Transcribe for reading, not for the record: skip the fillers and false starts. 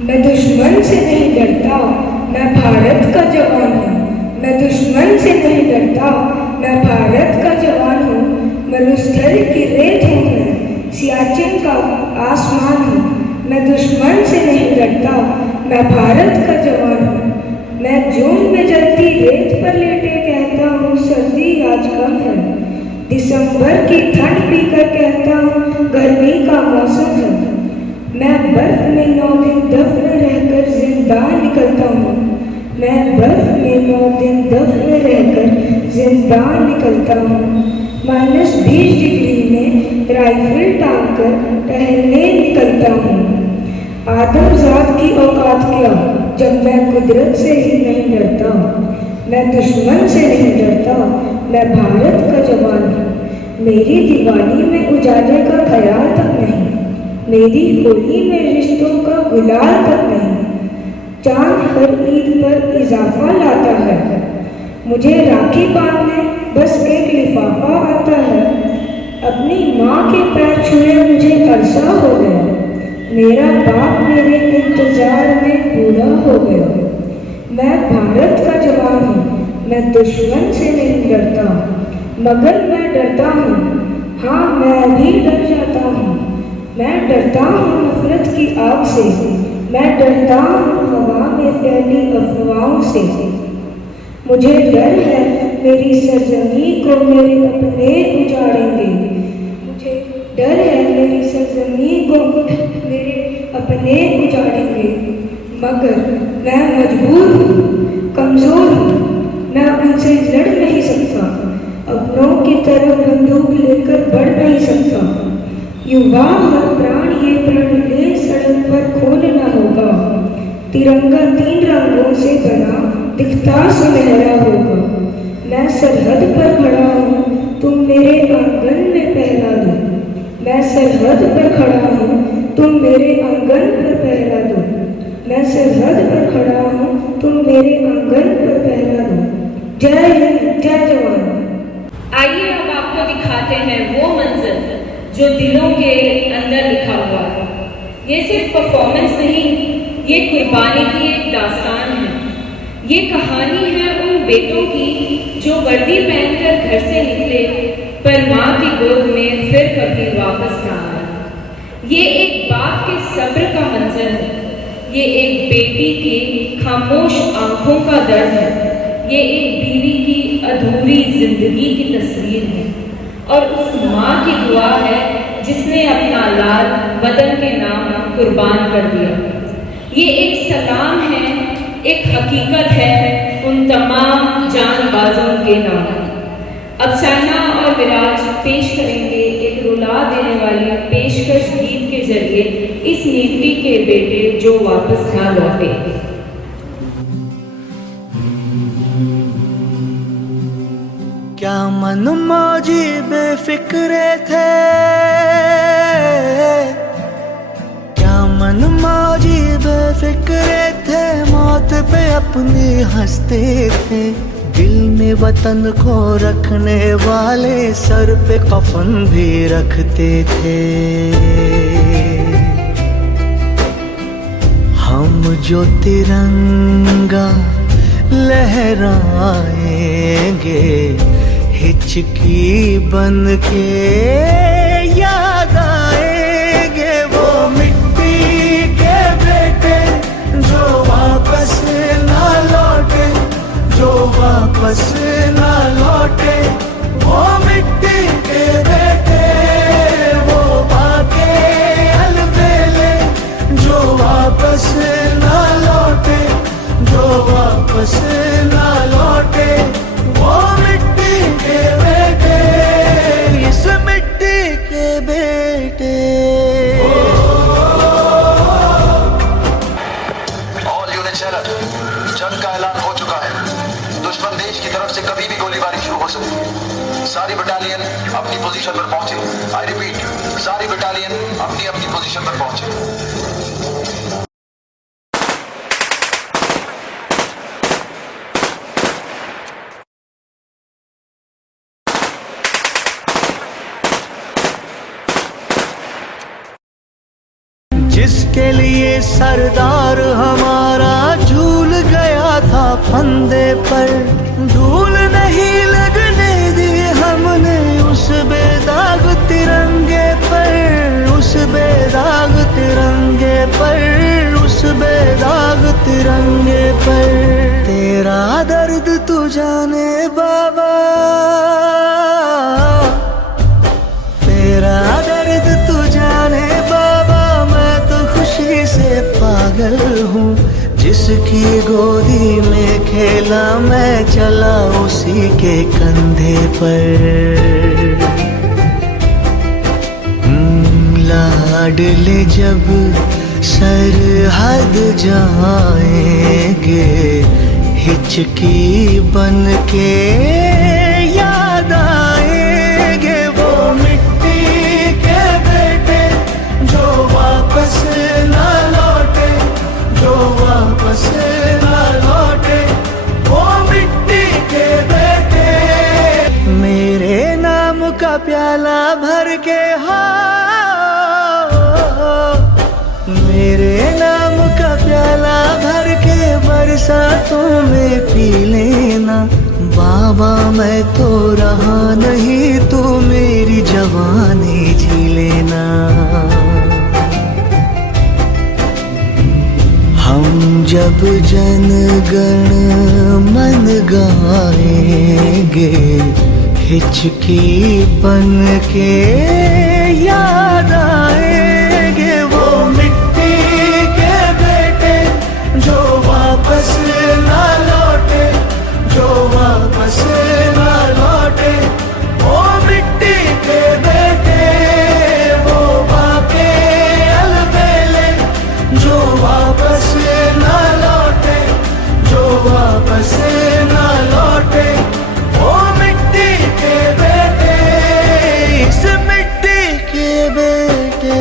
मैं दुश्मन से नहीं डरता, मैं भारत का जवान हूँ। मैं दुश्मन से नहीं डरता, मैं भारत का जवान हूँ। मरुस्थल की रेत हूँ मैं, सियाचिन का आसमान हूँ। मैं दुश्मन से नहीं डरता, मैं भारत का जवान हूँ। मैं जून में जलती रेत पर लेटे कहता हूँ सर्दी आज कम है। दिसंबर की ठंड पीकर कहता हूँ गर्मी का मौसम है। मैं बर्फ में 9 दिन दफन रहकर जिंदा निकलता हूँ। मैं बर्फ में 9 दिन दफन रहकर जिंदा निकलता हूँ। -20 डिग्री में राइफल टांग कर टहलने निकलता हूँ। आदमजात की औकात क्या जब मैं कुदरत से ही नहीं डरता। मैं दुश्मन से नहीं डरता, मैं भारत का जवान हूँ। मेरी दिवाली में उजाले का ख्याल तक नहीं, मेरी होली में रिश्तों का गुलाल तक नहीं। चांद हर ईद पर इजाफा लाता है, मुझे राखी बांधने बस एक लिफाफा आता है। अपनी माँ के पैर छुए मुझे अरसा हो गया, मेरा बाप मेरे इंतजार में बूढ़ा हो गया। मैं भारत का जवान हूँ, मैं दुश्मन से नहीं डरता, मगर मैं डरता हूँ, हाँ मैं भी डर जाता हूँ। मैं डरता हूँ नफरत की आग से, मैं डरता हूँ हवा में फैली अफवाहों से। मुझे डर है मेरी सरजमी को मेरे अपने उजाड़ेंगे। मुझे डर है मेरी सरजमी को मेरे अपने उजाड़ेंगे। मगर मैं मजबूर हूँ, कमज़ोर हूँ, मैं उनसे लड़ नहीं सकता। अपनों की तरफ बंदूक लेकर बढ़ नहीं सकता। युवा हर प्राण ये प्रण ले सड़क पर खून न होगा। तिरंगा 3 रंगों से बना दिखता सुनहरा होगा। मैं सरहद पर खड़ा हूँ, तुम मेरे आंगन में पहरा दो। मैं सरहद पर खड़ा हूँ, तुम मेरे आंगन पर पहरा दो। मैं सरहद पर खड़ा हूँ, तुम मेरे आंगन पर पहरा दो। जय हिंद, जय जवान। आइए अब आपको दिखाते हैं वो मंजर जो दिलों के अंदर लिखा हुआ है। ये सिर्फ परफॉर्मेंस नहीं, ये कुर्बानी की एक दास्तान है। ये कहानी है उन बेटों की जो वर्दी पहनकर घर से निकले पर माँ की गोद में फिर कभी वापस ना आए। ये एक बाप के सब्र का मंजर है, ये एक बेटी की खामोश आंखों का दर्द है, ये एक बीवी की अधूरी जिंदगी की तस्वीर है और उस माँ की दुआ है जिसने अपना लाल वतन के नाम कुर्बान कर दिया। ये एक सलाम है, एक हकीकत है उन तमाम जानबाजों के नाम। अब साइना और विराज पेश करेंगे एक रुला देने वाली पेशकश गीत के जरिए इस नीति के बेटे जो वापस ना लौटे। क्या मन मौजी बेफिक्रे थे, क्या मन मौजी बेफिक्रे थे, मौत पे अपनी हंसते थे। दिल में वतन को रखने वाले सर पे कफन भी रखते थे। हम जो तिरंगा लहराएंगे हिचकी बन के याद आएंगे। वो मिट्टी के बेटे जो वापस ना लौटे, जो वापस ना लौटे। वो मिट्टी के बेटे, वो बाके अलबेले जो वापस ना लौटे, जो वापस ना लौटे। वो मिट्टी के बेटे, इस मिट्टी के बेटे। ऑल यूनिट्स अलर्ट, जंग का ऐलान हो चुका है। दुश्मन देश की तरफ से कभी भी गोलीबारी शुरू हो सकती है। सारी बटालियन अपनी पोजीशन पर पहुंचे। आई रिपीट, सारी बटालियन अपनी अपनी पोजीशन पर पहुंचे। जिसके लिए सरदार हमारा झूल गया था फंदे पर, धूल नहीं लगने दी हमने उस बेदाग तिरंगे पर, उस बेदाग तिरंगे पर, उस बेदाग तिरंगे पर। तेरा दर्द तू जाने बाबा, तेरा दर्द तू जाने बाबा, मैं तो खुशी से पागल हूँ। जिसकी गोदी में खेला मैं चला उसी के कंधे पर। लाडले जब सरहद जाएंगे, हिचकी बन के याद आएंगे वो मिट्टी के बेटे जो वापस ना लौटे, जो वापस ना लौटे, वो मिट्टी के बेटे। मेरे नाम का प्याला भर के मेरे नाम का प्याला भर के बरसातों में पी लेना बाबा। मैं तो रहा नहीं, तू मेरी जवानी जी लेना। हम जब जन गण मन गाएंगे, हिचकी बन के याद आएंगे वो मिट्टी के बेटे जो वापस ना लौटे, जो वापस ना लौटे, वो मिट्टी के बेटे, वो बाके अलबेले जो वापस ना लौटे, जो वापस ना लौटे, वो मिट्टी के बेटे, इस मिट्टी के बेटे।